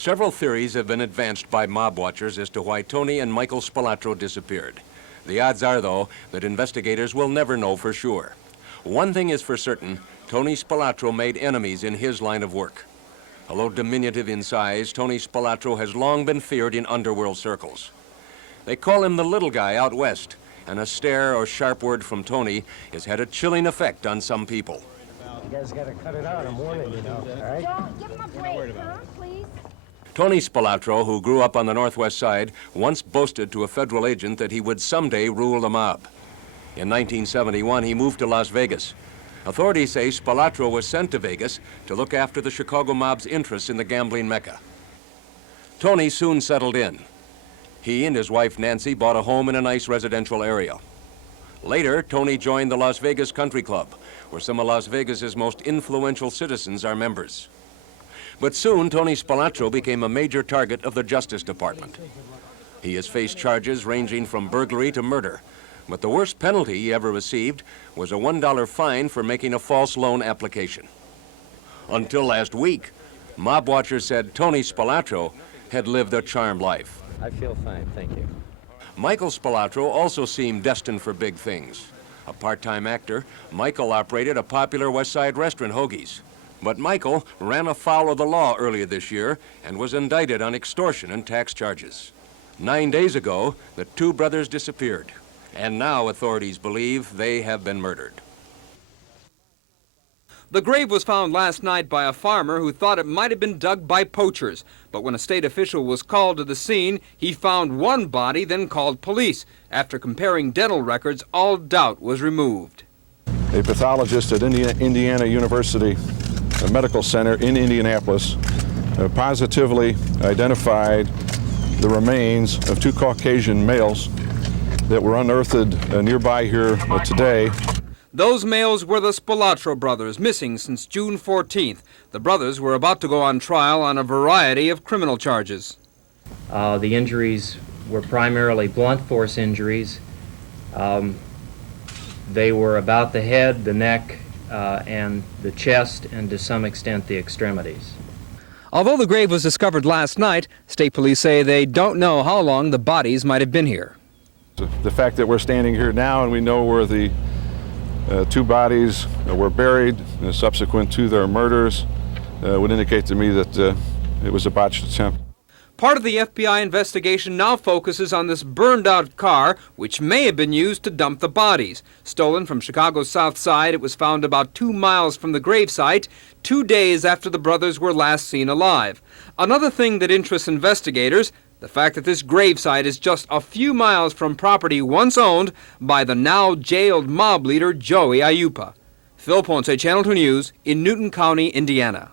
Several theories have been advanced by mob watchers as to why Tony and Michael Spilotro disappeared. The odds are, though, that investigators will never know for sure. One thing is for certain, Tony Spilotro made enemies in his line of work. Although diminutive in size, Tony Spilotro has long been feared in underworld circles. They call him the little guy out west, and a stare or sharp word from Tony has had a chilling effect on some people. You guys got to cut it out, I'm warning you now, all right? Don't give him a break, huh, please? Tony Spilotro, who grew up on the Northwest Side, once boasted to a federal agent that he would someday rule the mob. In 1971, he moved to Las Vegas. Authorities say Spilotro was sent to Vegas to look after the Chicago mob's interests in the gambling mecca. Tony soon settled in. He and his wife Nancy bought a home in a nice residential area. Later, Tony joined the Las Vegas Country Club, where some of Las Vegas's most influential citizens are members. But soon, Tony Spilotro became a major target of the Justice Department. He has faced charges ranging from burglary to murder, but the worst penalty he ever received was a $1 fine for making a false loan application. Until last week, mob watchers said Tony Spilotro had lived a charmed life. I feel fine, thank you. Michael Spilotro also seemed destined for big things. A part-time actor, Michael operated a popular West Side restaurant, Hoagie's. But Michael ran afoul of the law earlier this year and was indicted on extortion and tax charges. 9 days ago, the two brothers disappeared, and now authorities believe they have been murdered. The grave was found last night by a farmer who thought it might have been dug by poachers. But when a state official was called to the scene, he found one body, then called police. After comparing dental records, all doubt was removed. A pathologist at Indiana University Medical Center in Indianapolis positively identified the remains of two Caucasian males that were unearthed nearby here today. Those males were the Spilotro brothers, missing since June 14th. The brothers were about to go on trial on a variety of criminal charges. The injuries were primarily blunt force injuries. They were about the head, the neck, and the chest, and to some extent the extremities. Although the grave was discovered last night, state police say they don't know how long the bodies might have been here. The fact that we're standing here now and we know where the two bodies were buried subsequent to their murders would indicate to me that it was a botched attempt. Part of the FBI investigation now focuses on this burned-out car, which may have been used to dump the bodies. Stolen from Chicago's South Side, it was found about 2 miles from the gravesite, 2 days after the brothers were last seen alive. Another thing that interests investigators, the fact that this gravesite is just a few miles from property once owned by the now jailed mob leader Joey Aiuppa. Phil Ponce, Channel 2 News in Newton County, Indiana.